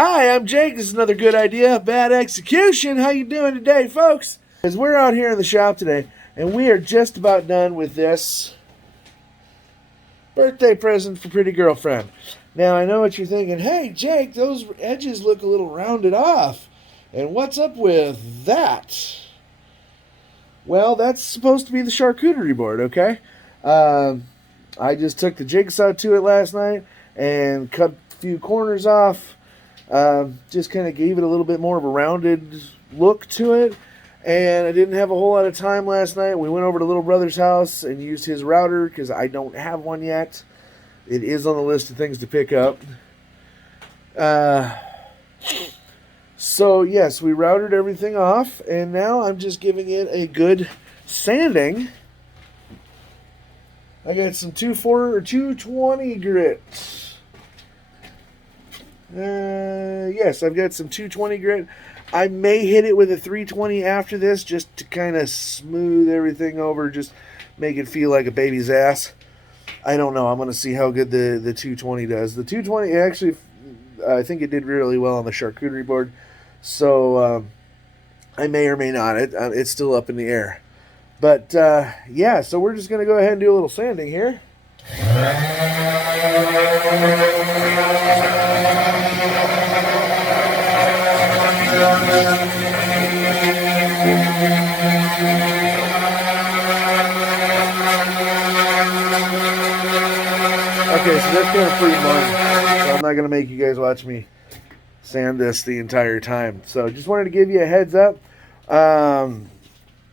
Hi, I'm Jake. This is another good idea, bad execution. How you doing today, folks? As we're out here in the shop today, and we are just about done with this birthday present for pretty girlfriend. Now, I know what you're thinking. Hey, Jake, those edges look a little rounded off. And what's up with that? Well, that's supposed to be the charcuterie board, okay? I just took the jigsaw to it last night and cut a few corners off. Just kind of gave it a little bit more of a rounded look to it. And I didn't have a whole lot of time last night. We went over to little brother's house and used his router because I don't have one yet. It is on the list of things to pick up. So yes, we routed everything off, and now I'm just giving it a good sanding. I got some 220 grit. Yes, I've got some 220 grit. I may hit it with a 320 after this just to kind of smooth everything over, just make it feel like a baby's ass. I don't know. I'm going to see how good the 220 does. The 220, actually, I think it did really well on the charcuterie board. So I may or may not. It's still up in the air. But yeah, so we're just going to go ahead and do a little sanding here. Okay, so that's kind of pretty much. So I'm not going to make you guys watch me sand this the entire time. So just wanted to give you a heads up.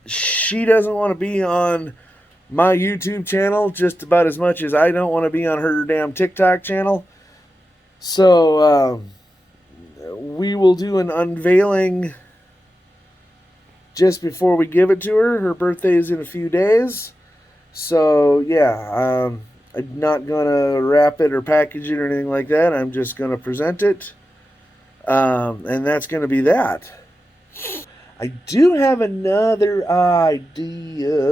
She doesn't want to be on my YouTube channel just about as much as I don't want to be on her damn TikTok channel. So we will do an unveiling just before we give it to her. Her birthday is in a few days. So yeah, I'm not going to wrap it or package it or anything like that. I'm just going to present it. And that's going to be that. I do have another idea.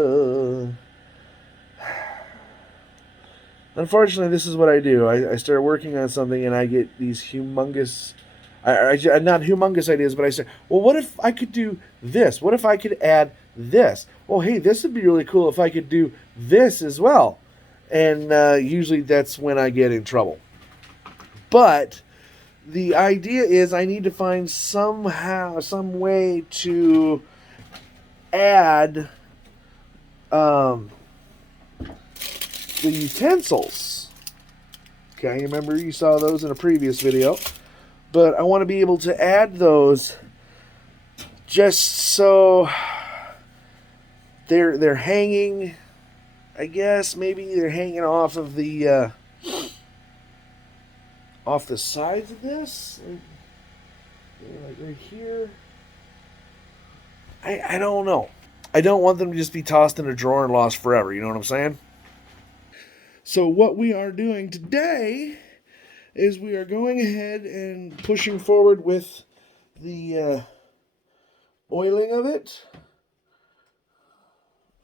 Unfortunately, this is what I do. I start working on something and I get these humongous... not humongous ideas, but I say, well, what if I could do this? What if I could add this? Well, hey, this would be really cool if I could do this as well. And usually that's when I get in trouble. But the idea is I need to find some way to add the utensils. Okay, remember you saw those in a previous video. But I want to be able to add those just so they're hanging, I guess. Maybe they're hanging off of the off the sides of this, like right here. I don't know. I don't want them to just be tossed in a drawer and lost forever. You know what I'm saying? So what we are doing today is we are going ahead and pushing forward with the oiling of it.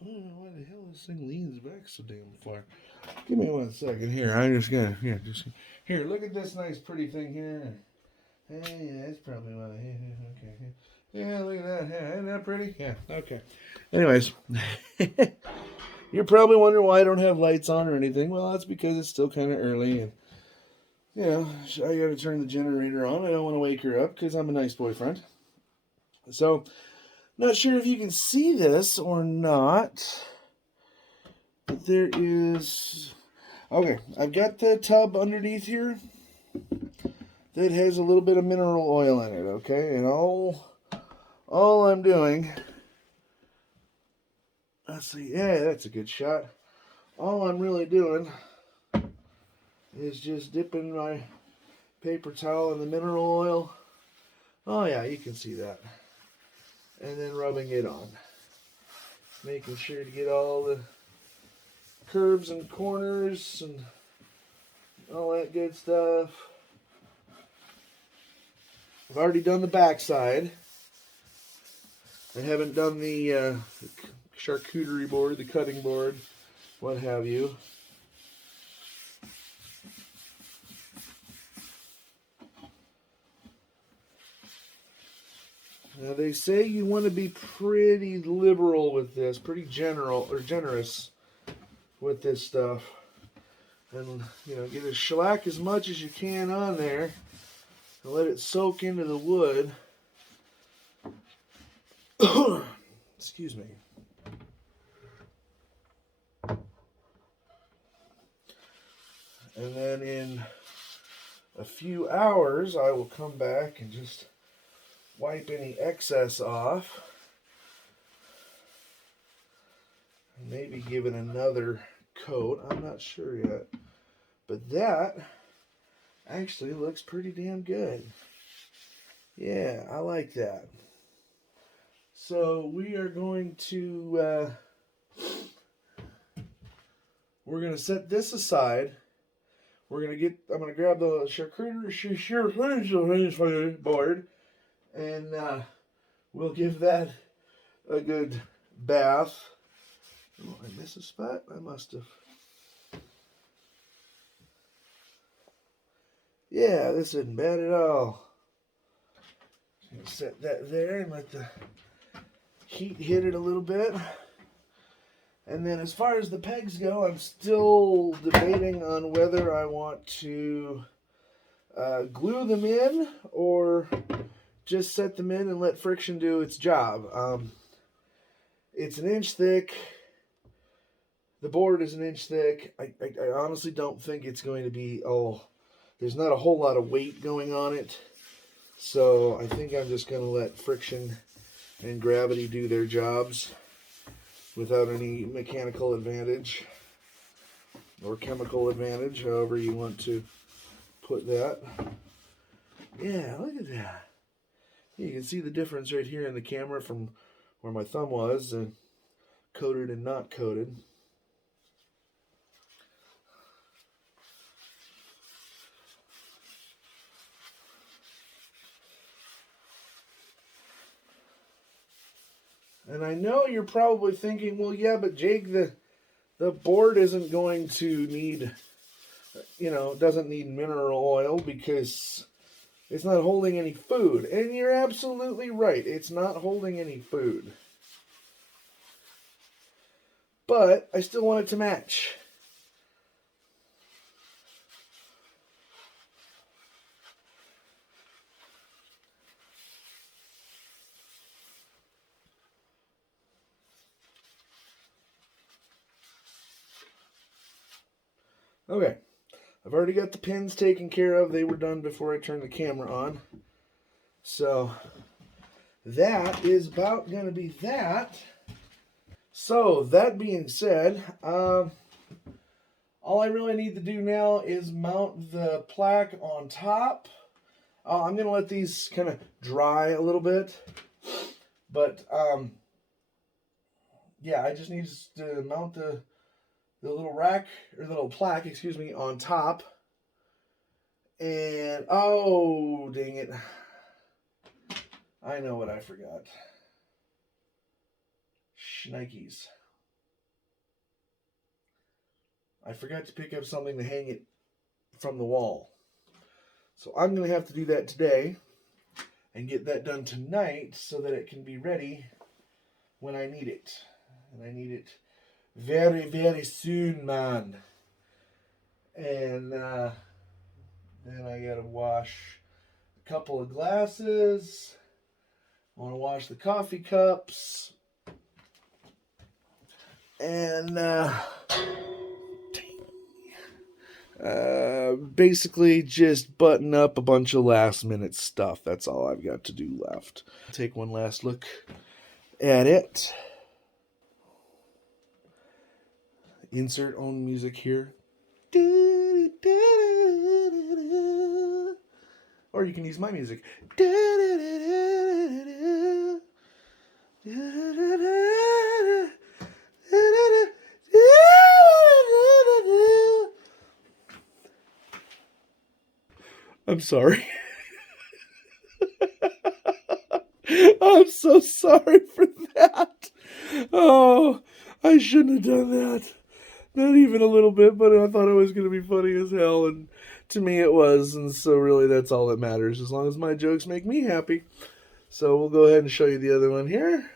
I don't know why the hell this thing leans back so damn far. Give me 1 second here. I'm just gonna here. Look at this nice pretty thing here. Hey, yeah, that's probably why. Okay. Yeah, look at that. Yeah, isn't that pretty? Yeah. Okay. Anyways, you're probably wondering why I don't have lights on or anything. Well, that's because it's still kind of early and. You know, I gotta turn the generator on. I don't want to wake her up because I'm a nice boyfriend. So, not sure if you can see this or not. But there is... Okay, I've got the tub underneath here that has a little bit of mineral oil in it, okay? And all I'm doing... Let's see. Yeah, that's a good shot. All I'm really doing is just dipping my paper towel in the mineral oil. Oh yeah, you can see that. And then rubbing it on. Making sure to get all the curves and corners and all that good stuff. I've already done the backside. I haven't done the charcuterie board, the cutting board, what have you. Now they say you want to be pretty liberal with this, pretty generous with this stuff. And, get a shellac as much as you can on there and let it soak into the wood. Excuse me. And then in a few hours, I will come back and just wipe any excess off. Maybe give it another coat. I'm not sure yet. But that actually looks pretty damn good. Yeah, I like that. So we are going to we're going to set this aside. I'm going to grab the charcuterie board, and we'll give that a good bath. Oh, I miss a spot? I must have. Yeah, this isn't bad at all. Set that there and let the heat hit it a little bit. And then as far as the pegs go, I'm still debating on whether I want to glue them in or just set them in and let friction do its job. It's an inch thick. The board is an inch thick. I honestly don't think it's going to be, there's not a whole lot of weight going on it. So I think I'm just going to let friction and gravity do their jobs without any mechanical advantage or chemical advantage, however you want to put that. Yeah, look at that. You can see the difference right here in the camera from where my thumb was, coated and not coated. And I know you're probably thinking, well, yeah, but Jake, the board isn't going to need, doesn't need mineral oil because it's not holding any food. And you're absolutely right. It's not holding any food. But I still want it to match. Okay, I've already got the pins taken care of. They were done before I turned the camera on. So that is about going to be that. So that being said, all I really need to do now is mount the plaque on top. I'm going to let these kind of dry a little bit. But, yeah, I just need to mount the little rack, or the little plaque, excuse me, on top. And, oh, dang it. I know what I forgot. Shnikes. I forgot to pick up something to hang it from the wall. So I'm going to have to do that today and get that done tonight so that it can be ready when I need it. And I need it very, very soon, man. And then I gotta wash a couple of glasses. I want to wash the coffee cups. And basically just button up a bunch of last minute stuff. That's all I've got to do left. Take one last look at it. Insert own music here. Or you can use my music. I'm sorry. I'm so sorry for that. Oh, I shouldn't have done that. Not even a little bit, but I thought it was going to be funny as hell, and to me it was, and so really that's all that matters, as long as my jokes make me happy. So we'll go ahead and show you the other one here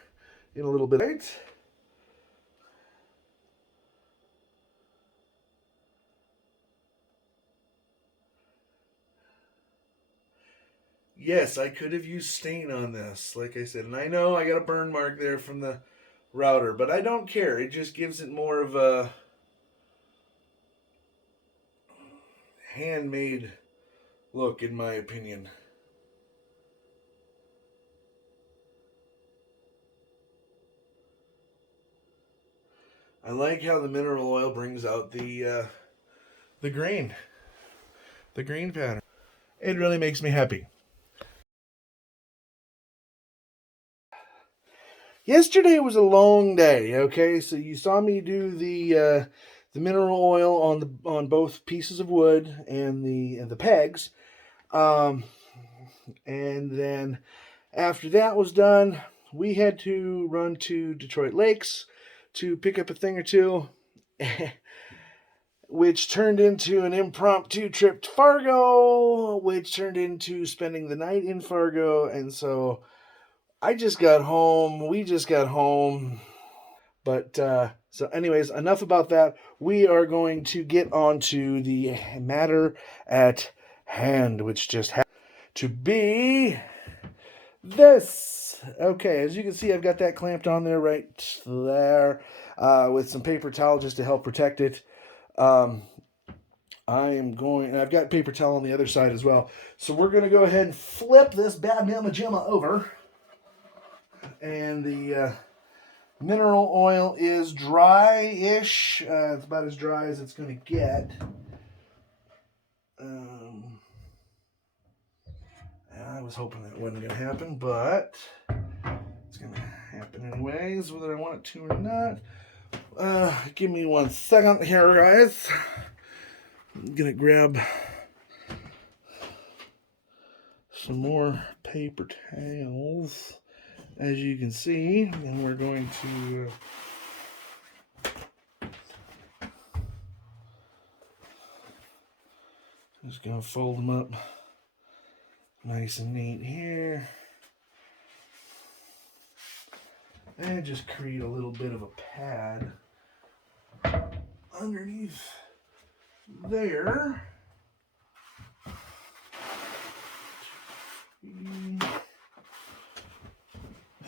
in a little bit. Right? Yes, I could have used stain on this, like I said. And I know I got a burn mark there from the router, but I don't care. It just gives it more of a handmade look, in my opinion. I like how the mineral oil brings out the grain, the grain pattern. It really makes me happy. Yesterday was a long day. Okay, so you saw me do the mineral oil on both pieces of wood and the pegs, um, and then after that was done, we had to run to Detroit Lakes to pick up a thing or two, which turned into an impromptu trip to Fargo, which turned into spending the night in Fargo, and so I just got home. We just got home. But so, anyways, enough about that. We are going to get on to the matter at hand, which just happened to be this. Okay, as you can see, I've got that clamped on there right there with some paper towel just to help protect it. I am going, and I've got paper towel on the other side as well. So we're going to go ahead and flip this bad mama jamma over. And the mineral oil is dry-ish. It's about as dry as it's going to get. I was hoping that wasn't going to happen, but it's going to happen anyways, whether I want it to or not. Give me 1 second here, guys. I'm going to grab some more paper towels, as you can see, and we're going to just going to fold them up nice and neat here, and just create a little bit of a pad underneath there.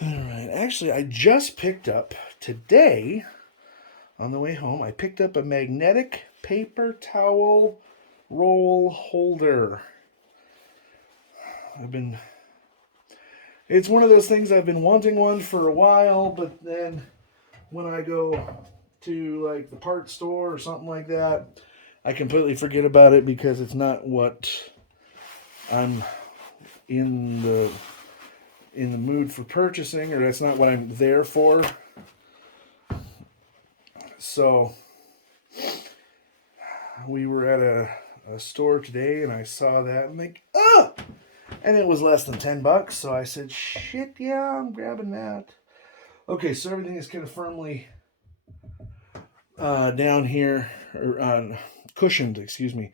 Alright, actually I just picked up today, on the way home, I picked up a magnetic paper towel roll holder. It's one of those things I've been wanting one for a while, but then when I go to like the parts store or something like that, I completely forget about it because it's not what I'm in the mood for purchasing, or that's not what I'm there for. So we were at a store today and I saw that and like, and it was less than $10, so I said, shit, yeah, I'm grabbing that. Okay, so everything is kind of firmly down here, or cushioned, excuse me,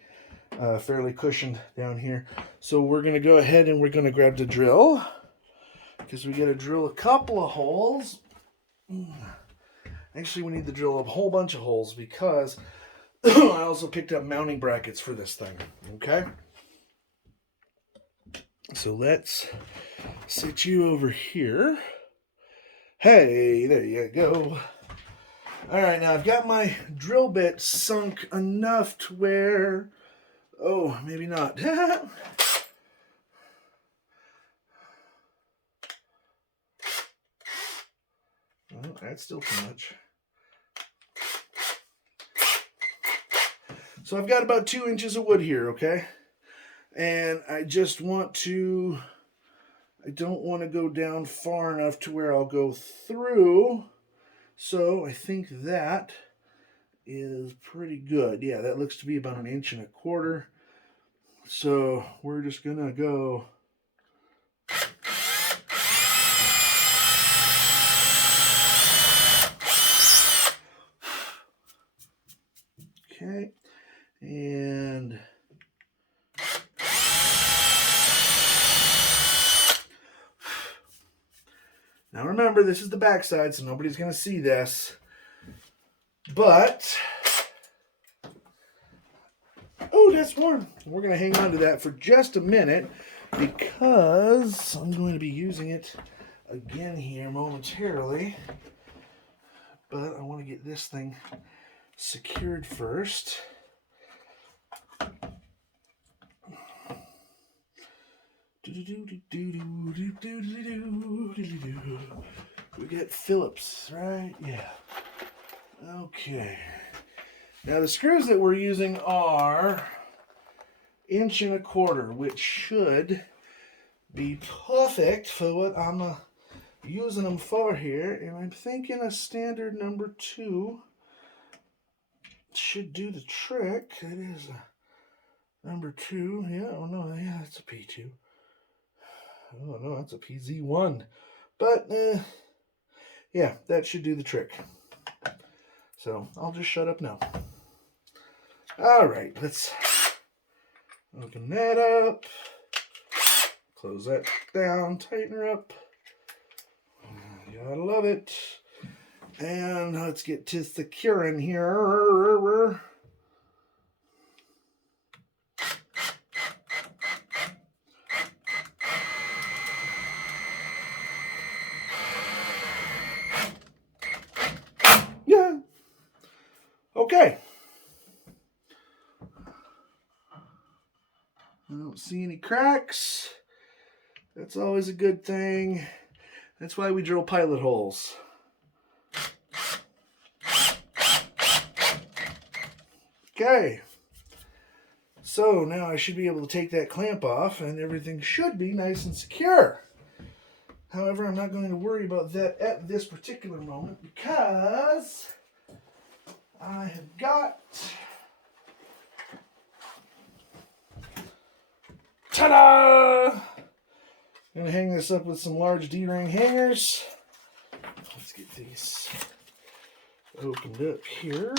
fairly cushioned down here. So we're going to go ahead and we're going to grab the drill, because we got to drill a couple of holes. Actually, we need to drill a whole bunch of holes because I also picked up mounting brackets for this thing. Okay? So let's sit you over here. Hey, there you go. All right, now I've got my drill bit sunk enough to where, oh, maybe not. Well, that's still too much. So I've got about 2 inches of wood here, okay? And I just want to, I don't want to go down far enough to where I'll go through. So I think that is pretty good. Yeah, that looks to be about 1.25 inches. So we're just gonna go. Okay, and Now remember, this is the backside, so nobody's going to see this. But, oh, that's warm. We're going to hang on to that for just a minute because I'm going to be using it again here momentarily. But I want to get this thing secured first. We get Phillips, right? Yeah. Okay. Now the screws that we're using are 1.25 inches, which should be perfect for what I'm using them for here. And I'm thinking a standard number 2 should do the trick. It is a number 2. Yeah, oh no, yeah, that's a P2. Oh no, that's a PZ1. But, yeah, that should do the trick. So, I'll just shut up now. Alright, let's open that up. Close that down, tighten her up. You gotta love it. And let's get to securing here. Yeah. Okay. I don't see any cracks. That's always a good thing. That's why we drill pilot holes. Okay. So now I should be able to take that clamp off and everything should be nice and secure. However, I'm not going to worry about that at this particular moment because I have got, ta-da! I'm going to hang this up with some large D-ring hangers. Let's get these opened up here.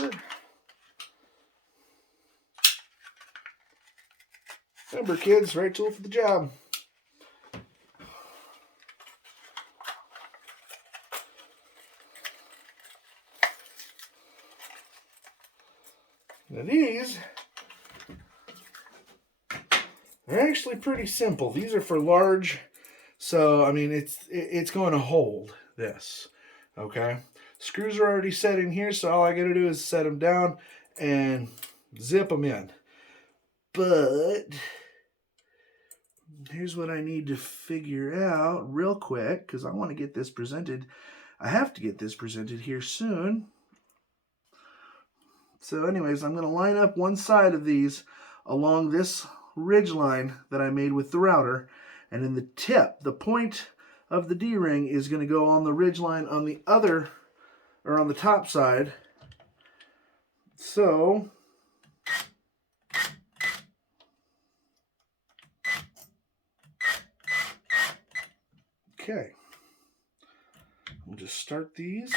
Remember, kids, right tool for the job. Now these are actually pretty simple. These are for large, so I mean it's going to hold this. Okay, screws are already set in here, so all I got to do is set them down and zip them in. But here's what I need to figure out real quick because I want to get this presented. I have to get this presented here soon. So anyways, I'm going to line up one side of these along this ridge line that I made with the router. And then the tip, the point of the D-ring is going to go on the ridge line on the other, or on the top side. So, okay. We'll just start these.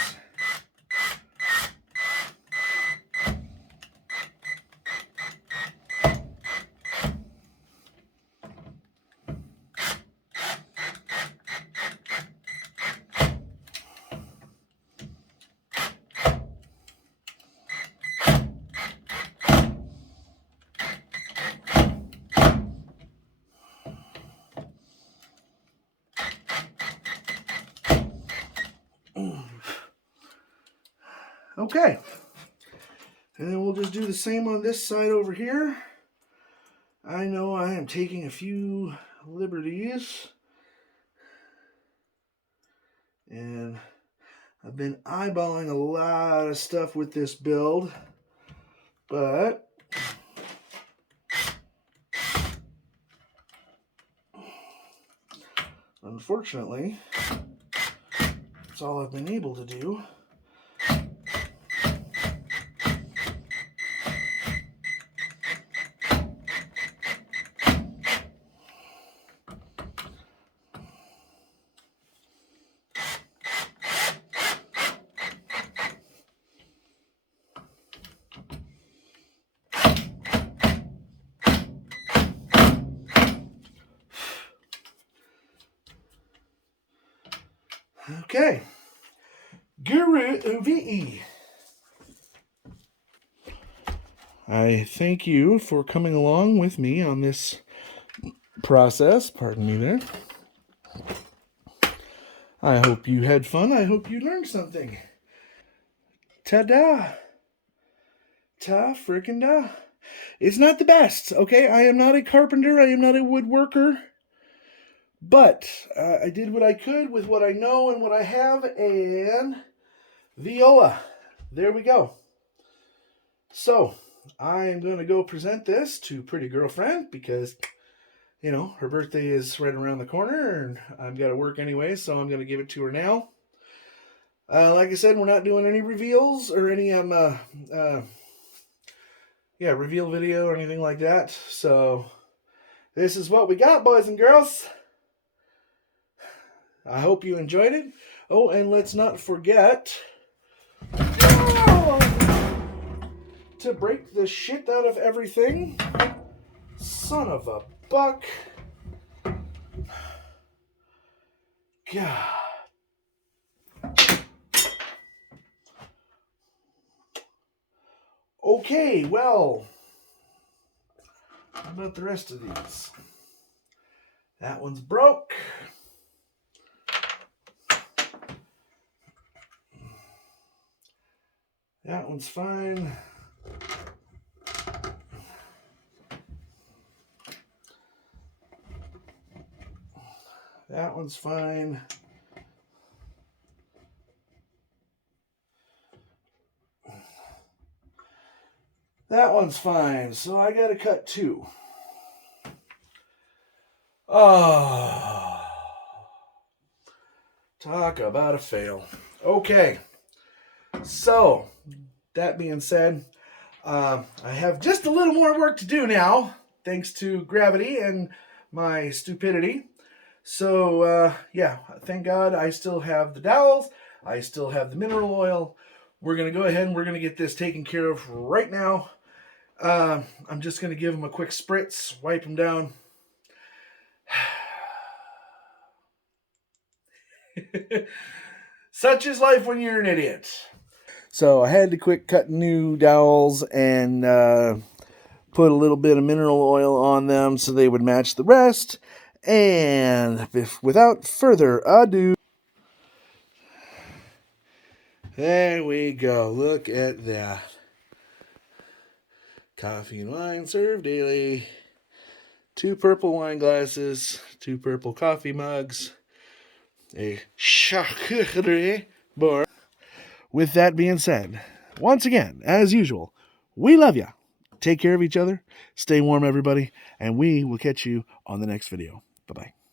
Okay, and then we'll just do the same on this side over here. I know I am taking a few liberties, and I've been eyeballing a lot of stuff with this build, but unfortunately, that's all I've been able to do. Okay. Guru UVE. I thank you for coming along with me on this process. Pardon me there. I hope you had fun. I hope you learned something. Ta-da. Ta frickin' da. It's not the best, okay? I am not a carpenter. I am not a woodworker. But I did what I could with what I know and what I have. And viola. There we go. So I am going to go present this to Pretty Girlfriend because, you know, her birthday is right around the corner and I've got to work anyway, so I'm going to give it to her now. Like I said, we're not doing any reveals or any reveal video or anything like that. So this is what we got, boys and girls. I hope you enjoyed it. Oh, and let's not forget to break the shit out of everything. Son of a buck. God. Okay, well, how about the rest of these? That one's broke. That one's fine. That one's fine. That one's fine. So I got to cut 2. Oh. Talk about a fail. Okay. So, that being said, I have just a little more work to do now, thanks to gravity and my stupidity. So, yeah, thank God I still have the dowels. I still have the mineral oil. We're going to go ahead and we're going to get this taken care of right now. I'm just going to give them a quick spritz, wipe them down. Such is life when you're an idiot. So I had to quit cutting new dowels and put a little bit of mineral oil on them so they would match the rest. And without further ado, there we go. Look at that. Coffee and wine served daily. 2 purple wine glasses, 2 purple coffee mugs, a charcuterie board. With that being said, once again, as usual, we love ya. Take care of each other. Stay warm, everybody. And we will catch you on the next video. Bye-bye.